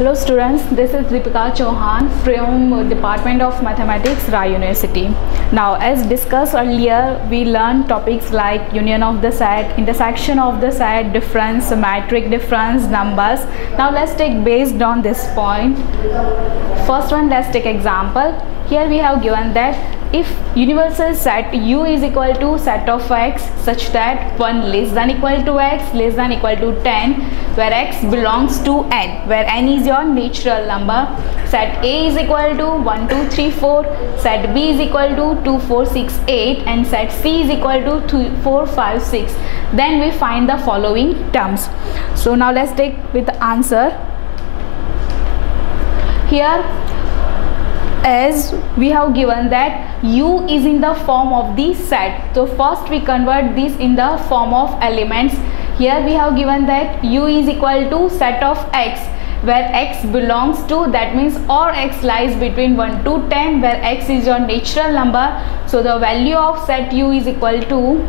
Hello students, this is Deepika Chauhan from Department of Mathematics, Rai University. Now as discussed earlier, we learned topics like union of the set, intersection of the set, difference, symmetric difference, numbers. Now let's take based on this point. First one, let's take example. Here we have given that if universal set U is equal to set of x such that 1 less than equal to x less than equal to 10, where x belongs to n, where n is your natural number, set A is equal to 1 2 3 4, set B is equal to 2 4 6 8, and set C is equal to 2 4 5 6, then we find the following terms. So now let's take with the answer. Here as we have given that U is in the form of the set, so first we convert this in the form of elements. Here we have given that U is equal to set of x, where x belongs to, that means or x lies between 1 to 10, where x is your natural number. So the value of set U is equal to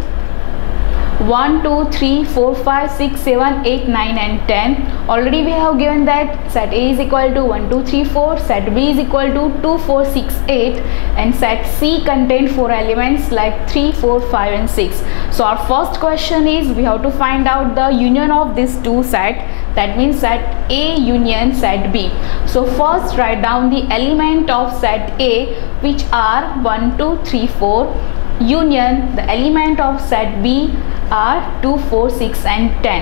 1 2 3 4 5 6 7 8 9 and 10. Already we have given that set A is equal to 1 2 3 4, set B is equal to 2 4 6 8, and set C contains 4 elements like 3 4 5 and 6. So our first question is we have to find out the union of these two sets, that means set A union set B. So first write down the element of set A, which are 1 2 3 4, union the element of set B are 2 4 6 and 10.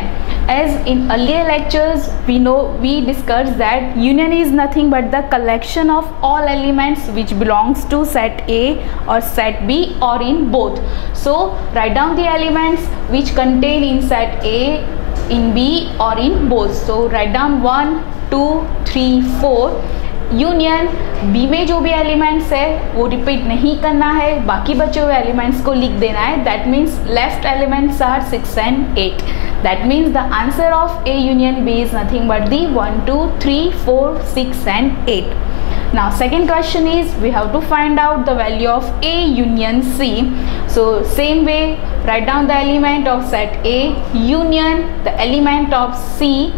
As in earlier lectures we discussed that union is nothing but the collection of all elements which belongs to set A or set B or in both. So write down the elements which contain in set A, in B or in both. So write down 1 2 3 4, union B में जो भी elements है वो repeat नहीं करना है, बाकी बचे हुए एलिमेंट्स को लिख देना है. That means left elements are 6 and 8. That means the answer of A union B is nothing but the 1 2 3 4 6 and 8. Now second question is we have to find out the value of A union C. So same way, write down the element of set A union the element of C,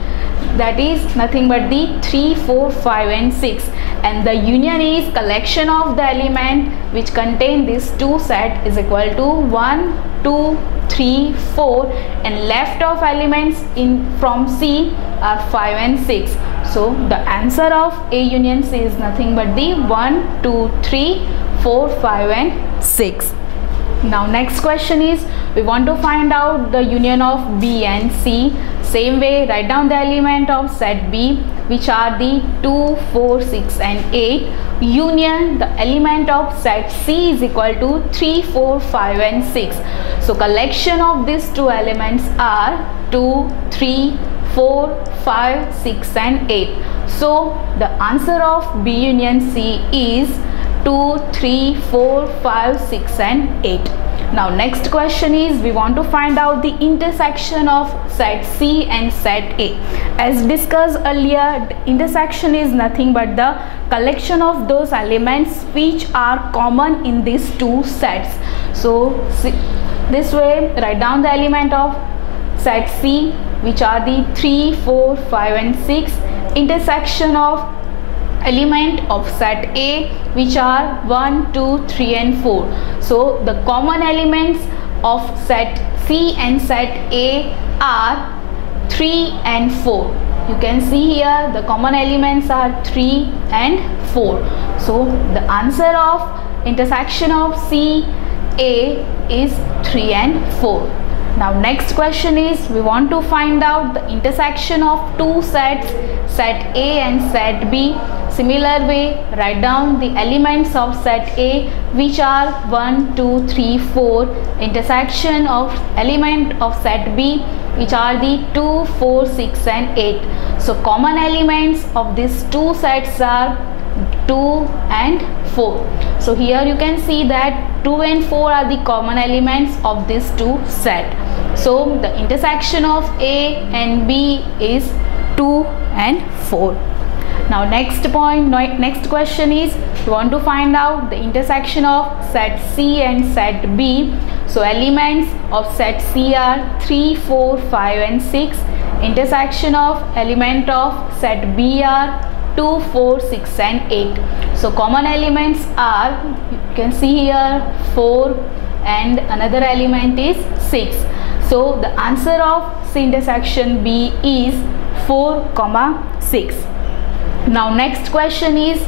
that is nothing but the 3 4 5 and 6, and the union is collection of the element which contain these two set is equal to 1 2 3 4, and left of elements in from C are 5 and 6. So the answer of A union C is nothing but the 1 2 3 4 5 and 6. Now next question is we want to find out the union of B and C. Same way, write down the element of set B which are the 2 4 6 and 8, union the element of set C is equal to 3 4 5 and 6. So collection of these two elements are 2 3 4 5 6 and 8. So the answer of B union C is 2 3 4 5 6 and 8. Now next question is we want to find out the intersection of set C and set A. As discussed earlier, intersection is nothing but the collection of those elements which are common in these two sets. So this way, write down the element of set C which are the 3 4 5 and 6, intersection of element of set A which are 1 2 3 and 4. So the common elements of set C and set A are 3 and 4. You can see here the common elements are 3 and 4. So the answer of intersection of C A is 3 and 4. Now next question is we want to find out the intersection of two sets, set A and set B. Similar way, write down the elements of set A which are 1 2 3 4, intersection of element of set B which are the 2 4 6 and 8. So common elements of these two sets are 2 and 4. So here you can see that 2 and 4 are the common elements of these two sets. So the intersection of A and B is 2 and 4. Now next question is we want to find out the intersection of set C and set B. So elements of set C are 3 4 5 and 6, intersection of element of set B are 2, 4, 6 and 8. So common elements are, you can see here, 4 and another element is 6. So the answer of C intersection B is 4, 6. Now next question is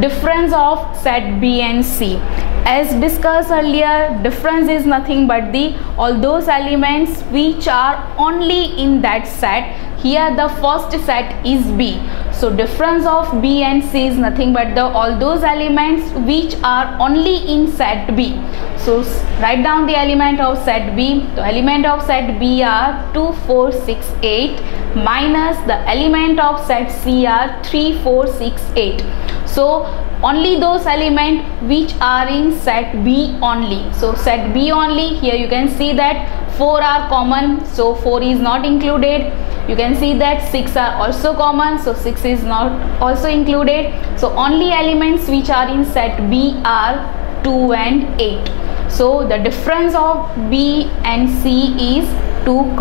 difference of set B and C. As discussed earlier, difference is nothing but all those elements which are only in that set. Here the first set is B. So difference of B and C is nothing but all those elements which are only in set B. So write down the element of set B. The element of set B are 2, 4, 6, 8 minus the element of set C are 3, 4, 6, 8. So only those elements which are in set B only. So set B only, here you can see that 4 are common, so 4 is not included. You can see that 6 are also common, so 6 is not also included. So only elements which are in set B are 2 and 8. So the difference of B and C is 2,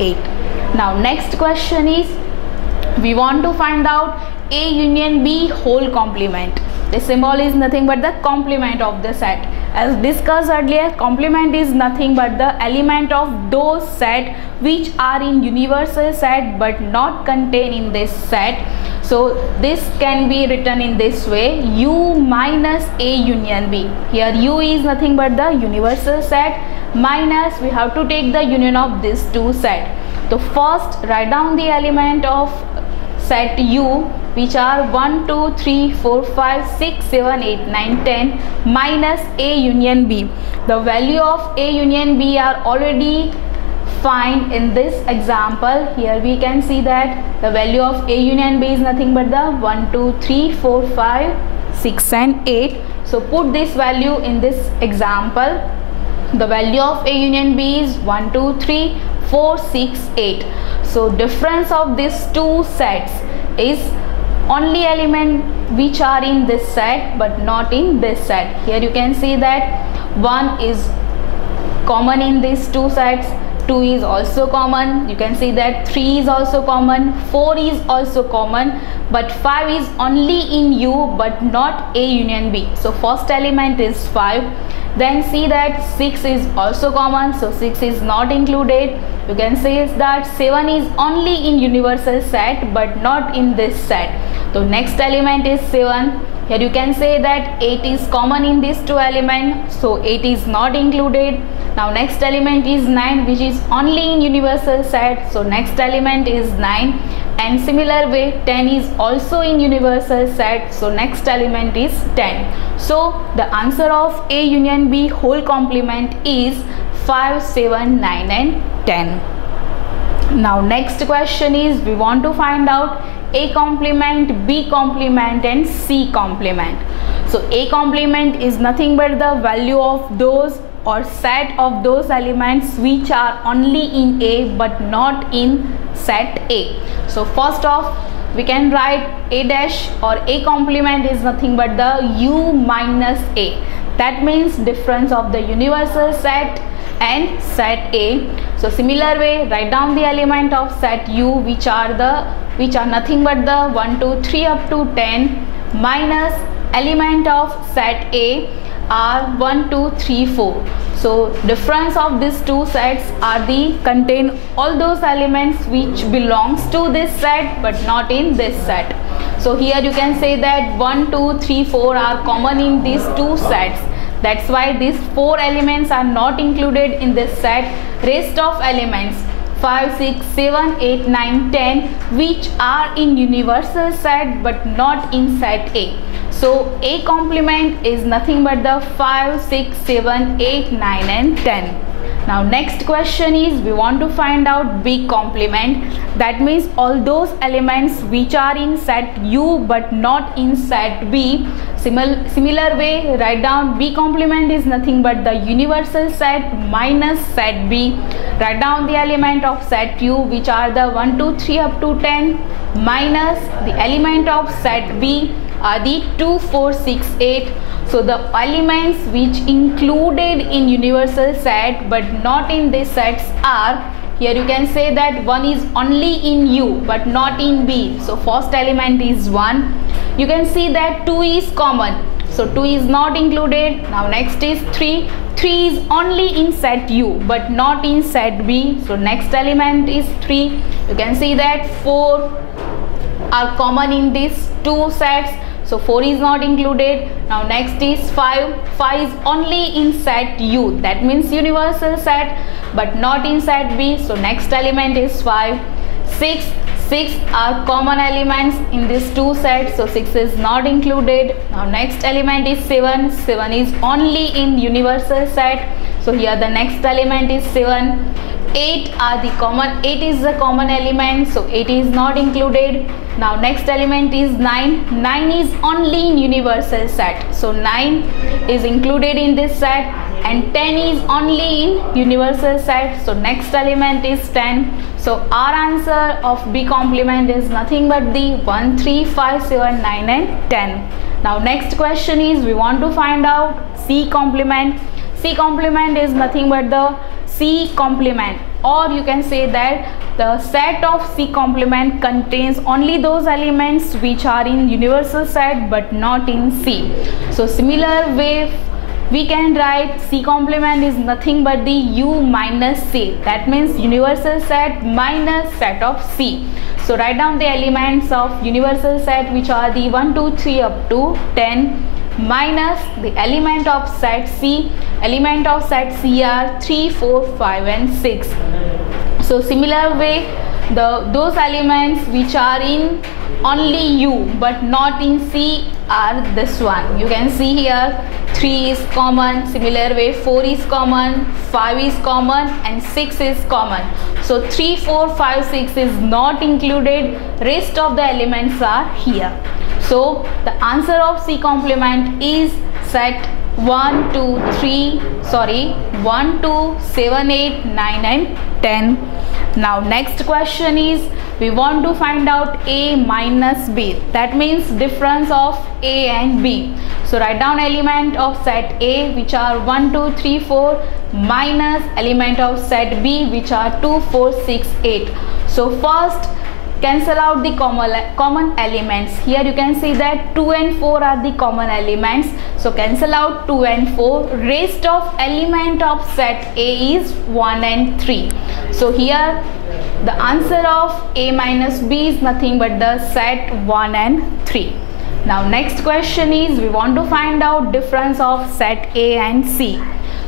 8. Now next question is, we want to find out A union B whole complement. The symbol is nothing but the complement of the set. As discussed earlier, complement is nothing but the element of those set which are in universal set but not contained in this set. So this can be written in this way, U minus A union B. Here U is nothing but the universal set minus we have to take the union of these two sets. So first write down the element of set U which are 1, 2, 3, 4, 5, 6, 7, 8, 9, 10 minus A union B. The value of A union B are already find in this example. Here we can see that the value of A union B is nothing but the 1, 2, 3, 4, 5, 6 and 8. So put this value in this example. The value of A union B is 1, 2, 3, 4, 6, 8. So difference of these two sets is only element which are in this set but not in this set. Here you can see that 1 is common in these two sets, 2 is also common, you can see that 3 is also common, 4 is also common, but 5 is only in U but not A union B. So first element is 5. Then see that 6 is also common, so 6 is not included. You can say that 7 is only in universal set but not in this set. So next element is 7. Here you can say that 8 is common in these two elements, so 8 is not included. Now next element is 9 which is only in universal set, so next element is 9. And similar way 10 is also in universal set, so next element is 10. So the answer of A union B whole complement is 5, 7, 9 and 10. Now next question is, we want to find out A complement, B complement and C complement. So A complement is nothing but the value of those or set of those elements which are only in A but not in set A. So first off we can write A dash or A complement is nothing but the U minus A. That means difference of the universal set and set A. So similar way write down the element of set U which are nothing but the 1, 2, 3 up to 10 minus element of set A are 1, 2, 3, 4. So difference of these two sets are contain all those elements which belongs to this set but not in this set. So here you can say that 1, 2, 3, 4 are common in these two sets. That's why these 4 elements are not included in this set. Rest of elements 5, 6, 7, 8, 9, 10 which are in universal set but not in set A. So A complement is nothing but the 5, 6, 7, 8, 9 and 10. Now next question is, we want to find out B complement. That means all those elements which are in set U but not in set B. Similar way write down B complement is nothing but the universal set minus set B. Write down the element of set U which are the 1, 2, 3 up to 10 minus the element of set B are the 2, 4, 6, 8. So the elements which included in universal set but not in this sets are here you can say that 1 is only in U but not in B. So first element is 1. You can see that 2 is common. So 2 is not included. Now next is 3. 3 is only in set U but not in set B. So next element is 3. You can see that 4 are common in these two sets. So 4 is not included. Now next is 5. 5 is only in set U. That means universal set but not in set B. So next element is 5. 6 are common elements in these two sets. So 6 is not included. Now next element is 7. 7 is only in universal set. So here the next element is 7. 8 is the common element. So 8 is not included. Now next element is 9. 9 is only in universal set. So 9 is included in this set. And 10 is only in universal set. So next element is 10. So our answer of B complement is nothing but the 1, 3, 5, 7, 9 and 10. Now next question is we want to find out C complement. C complement is nothing but the C complement, or you can say that the set of C complement contains only those elements which are in universal set but not in C. So similar way we can write C complement is nothing but the U minus C. That means universal set minus set of C. So write down the elements of universal set which are the 1, 2, 3 up to 10 minus the element of set C. Element of set C are 3, 4, 5 and 6. So similar way those elements which are in only U but not in C are this one. You can see here 3 is common, similar way 4 is common, 5 is common and 6 is common. So 3, 4, 5, 6 is not included. Rest of the elements are here. So the answer of C complement is set 1, 2, 7, 8, 9 and 10. Now next question is we want to find out A minus B. That means difference of A and B. So write down element of set A which are 1, 2, 3, 4 minus element of set B which are 2, 4, 6, 8. So first cancel out the common elements. Here you can see that 2 and 4 are the common elements. So cancel out 2 and 4. Rest of element of set A is 1 and 3. So here the answer of A minus B is nothing but the set 1 and 3. Now next question is we want to find out difference of set A and C.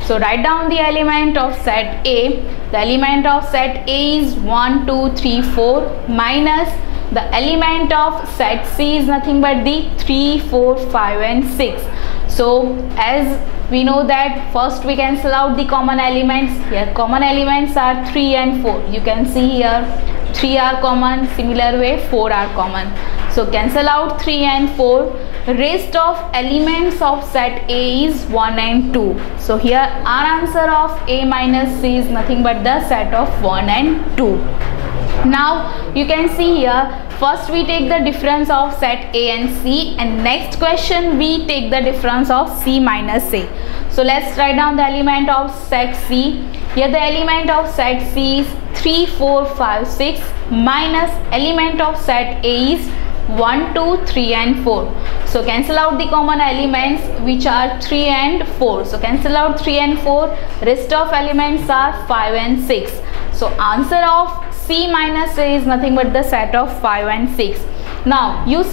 So write down the element of set A. The element of set A is 1, 2, 3, 4 minus the element of set C is nothing but the 3, 4, 5 and 6. So as we know that first we cancel out the common elements. Here common elements are 3 and 4. You can see here 3 are common, similar way 4 are common. So cancel out 3 and 4. Rest of elements of set A is 1 and 2. So here our answer of A minus C is nothing but the set of 1 and 2. Now you can see here first we take the difference of set A and C, and next question we take the difference of C minus A. So let's write down the element of set C. Here the element of set C is 3, 4, 5, 6 minus element of set A is 1, 2, 3 and 4. So cancel out the common elements which are 3 and 4. So cancel out 3 and 4. Rest of elements are 5 and 6. So answer of C minus A is nothing but the set of 5 and 6. Now you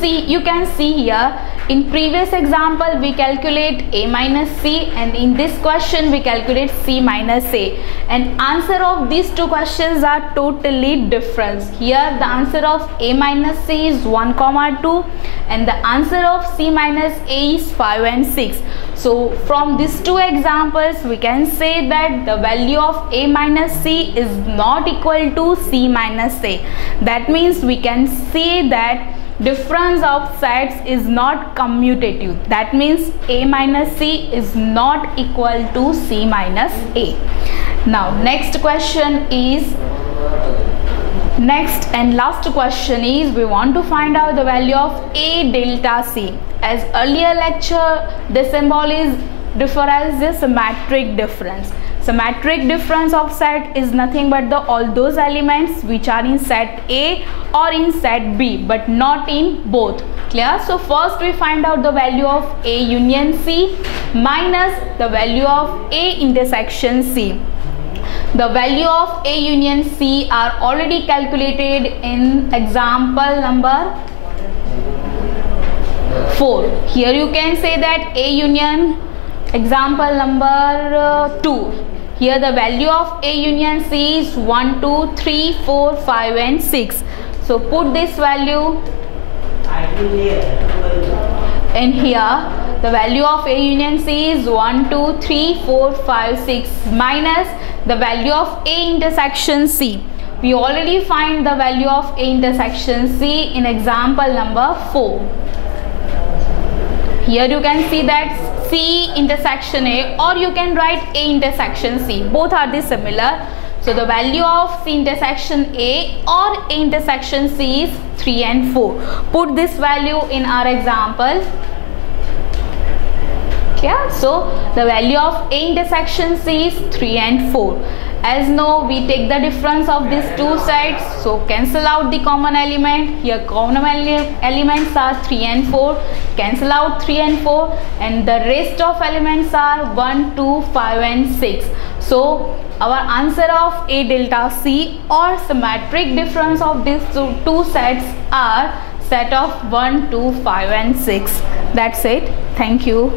can see here in previous example we calculate A minus C, and in this question we calculate C minus A, and answer of these two questions are totally different. Here the answer of A minus C is 1, 2 and the answer of C minus A is 5 and 6. So from these two examples we can say that the value of A minus C is not equal to C minus A. That means we can say that difference of sets is not commutative. That means A minus C is not equal to C minus A. Now next question is Next and last question is we want to find out the value of A delta C. As earlier lecture, this symbol is referred as the symmetric difference. Symmetric difference of set is nothing but the all those elements which are in set A or in set B, but not in both. Clear? So first we find out the value of A union C minus the value of A intersection C. The value of A union C are already calculated in example number 4. Here you can say that A union example number 2. Here the value of A union C is 1, 2, 3, 4, 5 and 6. So put this value in here. The value of A union C is 1, 2, 3, 4, 5, 6 minus the value of A intersection C. We already find the value of A intersection C in example number 4. Here you can see that C intersection A, or you can write A intersection C. Both are the similar. So the value of C intersection A or A intersection C is 3 and 4. Put this value in our example. Yeah, so the value of A intersection C is 3 and 4. As now we take the difference of these two sides, so cancel out the common element. Here common elements are 3 and 4. Cancel out 3 and 4, and the rest of elements are 1, 2, 5 and 6. So our answer of A delta C or symmetric difference of these two sets are set of 1, 2, 5 and 6. That's it. Thank you.